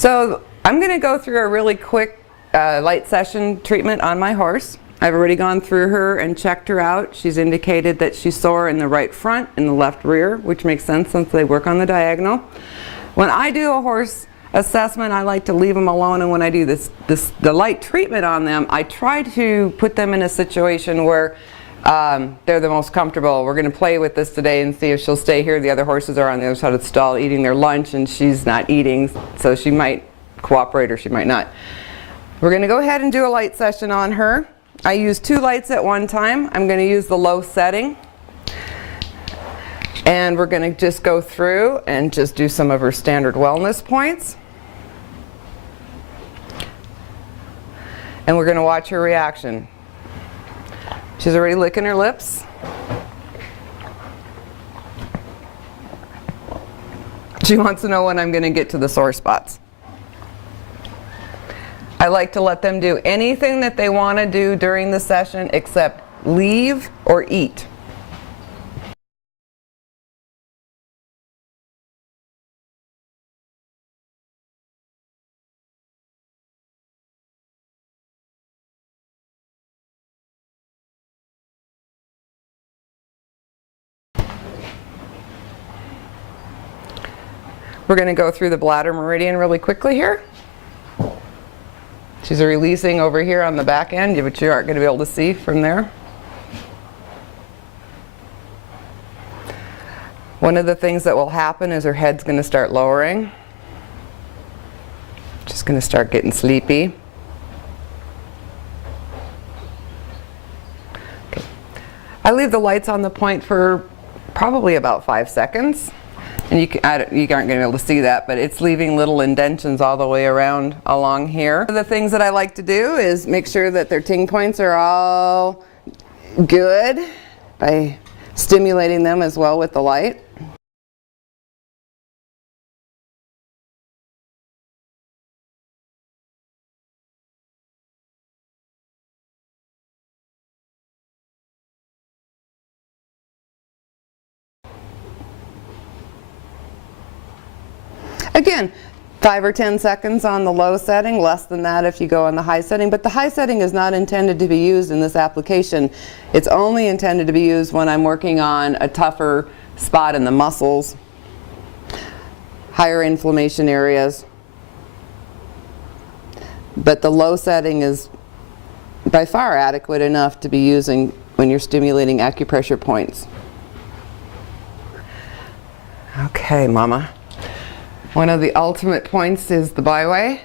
So I'm going to go through a really quick light session treatment on my horse. I've already gone through her and checked her out. She's indicated that she's sore in the right front and the left rear, which makes sense since they work on the diagonal. When I do a horse assessment, I like to leave them alone, and when I do the light treatment on them, I try to put them in a situation where they're the most comfortable. We're going to play with this today and see if she'll stay here. The other horses are on the other side of the stall eating their lunch, and she's not eating, so she might cooperate or she might not. We're going to go ahead and do a light session on her. I use 2 lights at one time. I'm going to use the low setting, and we're going to just go through and just do some of her standard wellness points, and we're going to watch her reaction. She's already licking her lips. She wants to know when I'm going to get to the sore spots. I like to let them do anything that they want to do during the session except leave or eat. We're going to go through the bladder meridian really quickly here. She's releasing over here on the back end, which you aren't going to be able to see from there. One of the things that will happen is her head's going to start lowering. She's going to start getting sleepy. Okay. I leave the lights on the point for probably about 5 seconds. And you aren't going to be able to see that, but it's leaving little indentions all the way around along here. One of the things that I like to do is make sure that their ting points are all good by stimulating them as well with the light. Again, 5 or 10 seconds on the low setting, less than that if you go on the high setting, but the high setting is not intended to be used in this application. It's only intended to be used when I'm working on a tougher spot in the muscles, higher inflammation areas. But the low setting is by far adequate enough to be using when you're stimulating acupressure points. Okay, Mama. One of the ultimate points is the byway.